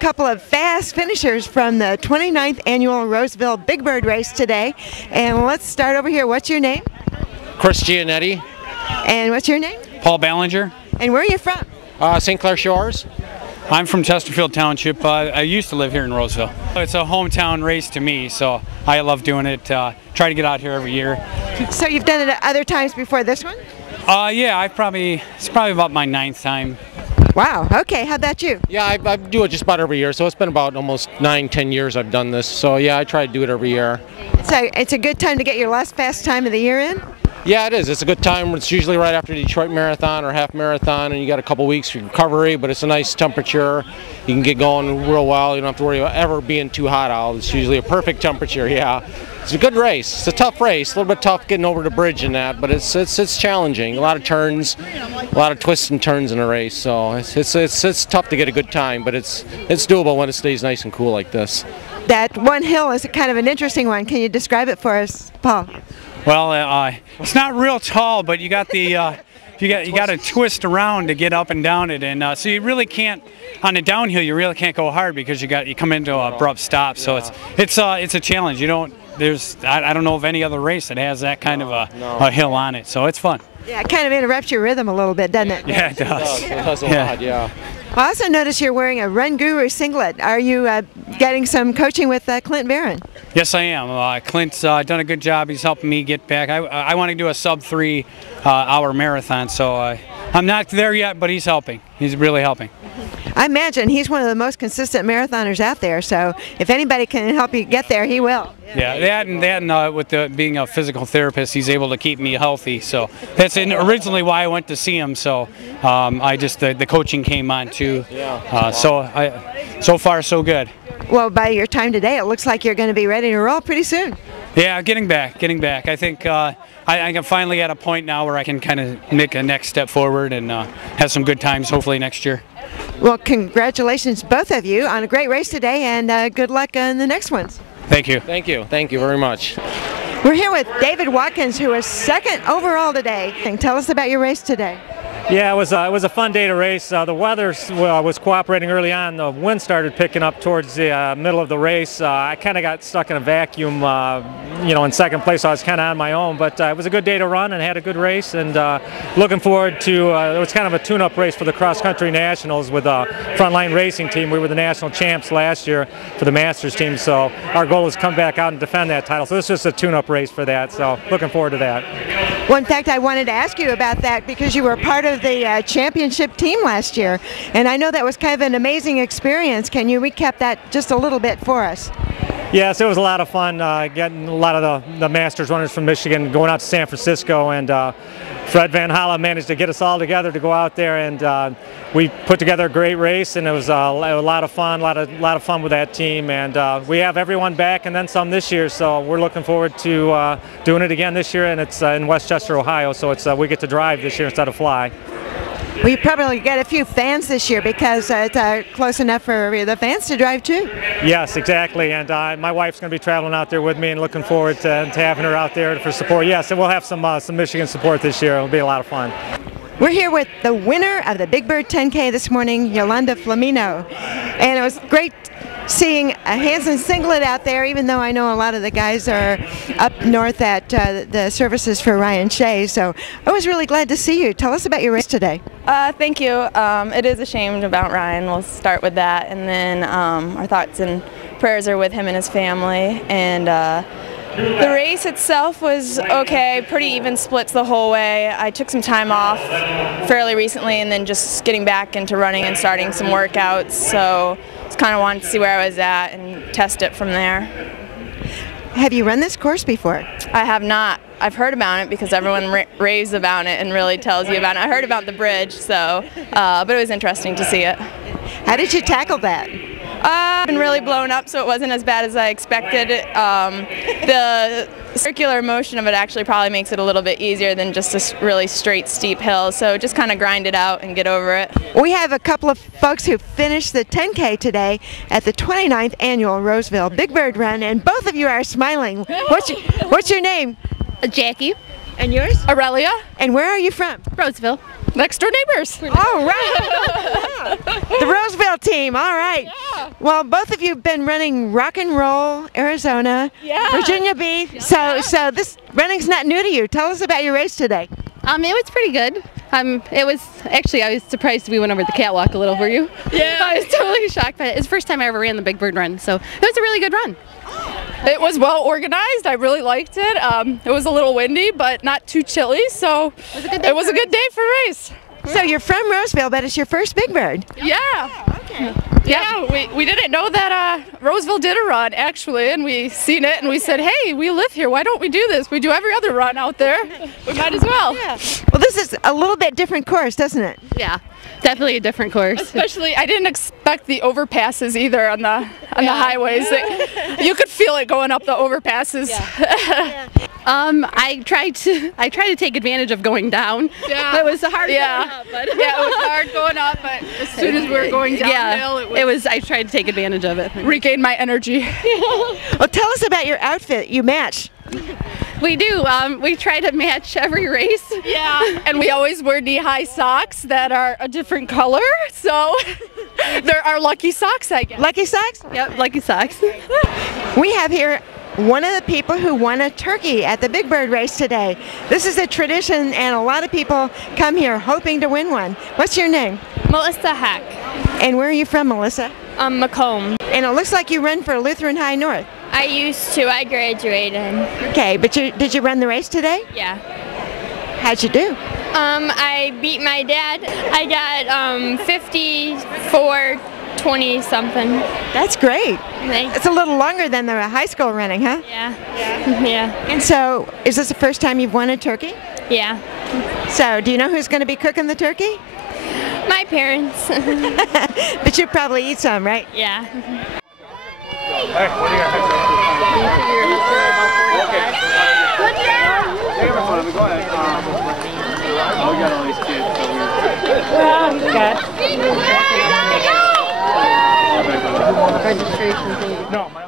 couple of fast finishers from the 29th annual Roseville Big Bird race today. And let's start over here. What's your name? Chris Giannetti. And what's your name? Paul Ballinger. And where are you from? St. Clair Shores. I'm from Chesterfield Township. I used to live here in Roseville. It's a hometown race to me, so I love doing it. Try to get out here every year. So you've done it other times before this one? Yeah, it's probably about my 9th time. Wow, okay, how about you? Yeah, I do it just about every year, so it's been about almost 9-10 years I've done this. So yeah, I try to do it every year. So it's a good time to get your last fast time of the year in? Yeah, it is. It's a good time. It's usually right after the Detroit Marathon or half marathon, and you got a couple weeks for recovery, but it's a nice temperature. You can get going real well. You don't have to worry about ever being too hot out. It's usually a perfect temperature, yeah. It's a good race. It's a tough race. A little bit tough getting over the bridge and that, but it's challenging. A lot of turns, a lot of twists and turns in a race. So it's tough to get a good time, but it's doable when it stays nice and cool like this. That one hill is kind of an interesting one. Can you describe it for us, Paul? Well, it's not real tall, but you got the you got to twist around to get up and down it, and so you really can't on the downhill. You really can't go hard because you come into an abrupt stop. So it's a challenge. I don't know of any other race that has that kind of a hill on it. So it's fun. Yeah, it kind of interrupts your rhythm a little bit, doesn't it? Yeah, it does. It does a lot, yeah. I also noticed you're wearing a Run Guru singlet. Are you getting some coaching with Clint Barron? Yes, I am. Clint's done a good job. He's helping me get back. I want to do a sub-3 hour marathon, so I'm not there yet, but he's helping. He's really helping. I imagine he's one of the most consistent marathoners out there, so if anybody can help you get there, he will. Yeah, that and with being a physical therapist, he's able to keep me healthy. So that's originally why I went to see him. So the coaching came on too. So far so good. Well, by your time today, it looks like you're going to be ready to roll pretty soon. Yeah, getting back. I think I'm finally at a point now where I can kind of make a next step forward and have some good times hopefully next year. Well, congratulations both of you on a great race today, and good luck on the next ones. Thank you. Thank you. Thank you very much. We're here with David Watkins, who was 2nd overall today. Tell us about your race today. Yeah, it was a fun day to race. The weather was cooperating early on. The wind started picking up towards the middle of the race. I kind of got stuck in a vacuum, in second place. So I was kind of on my own, but it was a good day to run and had a good race. And looking forward to it was kind of a tune-up race for the cross-country nationals with a Frontline Racing team. We were the national champs last year for the Masters team, so our goal is to come back out and defend that title. So this is just a tune-up race for that. So looking forward to that. Well, in fact, I wanted to ask you about that because you were part of the championship team last year, and I know that was kind of an amazing experience. Can you recap that just a little bit for us? Yes, it was a lot of fun getting a lot of the Masters runners from Michigan going out to San Francisco, and Fred Van Holla managed to get us all together to go out there, and we put together a great race, and it was a lot of fun, a lot of fun with that team, and we have everyone back and then some this year, so we're looking forward to doing it again this year, and it's in Westchester, Ohio, so it's we get to drive this year instead of fly. Well, you probably get a few fans this year because it's close enough for the fans to drive too. Yes, exactly, and my wife's going to be traveling out there with me and looking forward to having her out there for support. Yes, and we'll have some Michigan support this year. It'll be a lot of fun. We're here with the winner of the Big Bird 10K this morning, Yolanda Flamino, and it was great seeing a Hansen singlet out there, even though I know a lot of the guys are up north at the services for Ryan Shea. So I was really glad to see you. Tell us about your race today. Thank you. It is a shame about Ryan. We'll start with that, and then our thoughts and prayers are with him and his family. And the race itself was okay, pretty even splits the whole way. I took some time off fairly recently and then just getting back into running and starting some workouts. So just kind of wanted to see where I was at and test it from there. Have you run this course before? I have not. I've heard about it because everyone raves about it and really tells you about it. I heard about the bridge, so but it was interesting to see it. How did you tackle that? I've been really blown up, so it wasn't as bad as I expected. The circular motion of it actually probably makes it a little bit easier than just a really straight, steep hill. So just kind of grind it out and get over it. We have a couple of folks who finished the 10K today at the 29th annual Roseville Big Bird Run, and both of you are smiling. What's your name? Jackie. And yours? Aurelia. And where are you from? Roseville. next door neighbors. Oh, right. The Roseville team. All right. Yeah. Well, both of you have been running Rock and Roll, Arizona, Virginia Beach. So this running's not new to you. Tell us about your race today. It was pretty good. It was actually, I was surprised we went over the catwalk a little. Were you? Yeah. I was totally shocked by it. It's the first time I ever ran the Big Bird run, so it was a really good run. It was well organized. I really liked it. It was a little windy, but not too chilly, so it was a good day for a race. So you're from Roseville, but it's your first Big Bird. Yeah. Okay. Yeah, we didn't know that Roseville did a run, actually, and we seen it, and we said, hey, we live here. Why don't we do this? We do every other run out there. We might as well. Yeah. Well, this is a little bit different course, doesn't it? Yeah, definitely a different course. Especially, I didn't expect the overpasses either on the highways. You could feel it going up the overpasses. Yeah. I tried to take advantage of going down. Yeah. It was hard going up, but yeah, it was hard going up, but as soon as we were going downhill, I tried to take advantage of it. Regain my energy. Well, tell us about your outfit. You match. We do. We try to match every race. Yeah. And we always wear knee-high socks that are a different color, so they're our lucky socks, I guess. Lucky socks? Yep, lucky socks. We have here one of the people who won a turkey at the Big Bird race today. This is a tradition, and a lot of people come here hoping to win one. What's your name? Melissa Hack. And where are you from, Melissa? Macomb. And it looks like you run for Lutheran High North. I used to. I graduated. Okay, but did you run the race today? Yeah. How'd you do? I beat my dad. I got 54, 20 something. That's great. Thanks. It's a little longer than the high school running, huh? Yeah. Yeah. And so, is this the first time you've won a turkey? Yeah. So, do you know who's going to be cooking the turkey? My parents. But you probably eat some, right? Yeah. Hey, what do you got? Okay. Good job! Go ahead. We got all these kids, so we... Registration thing. No, my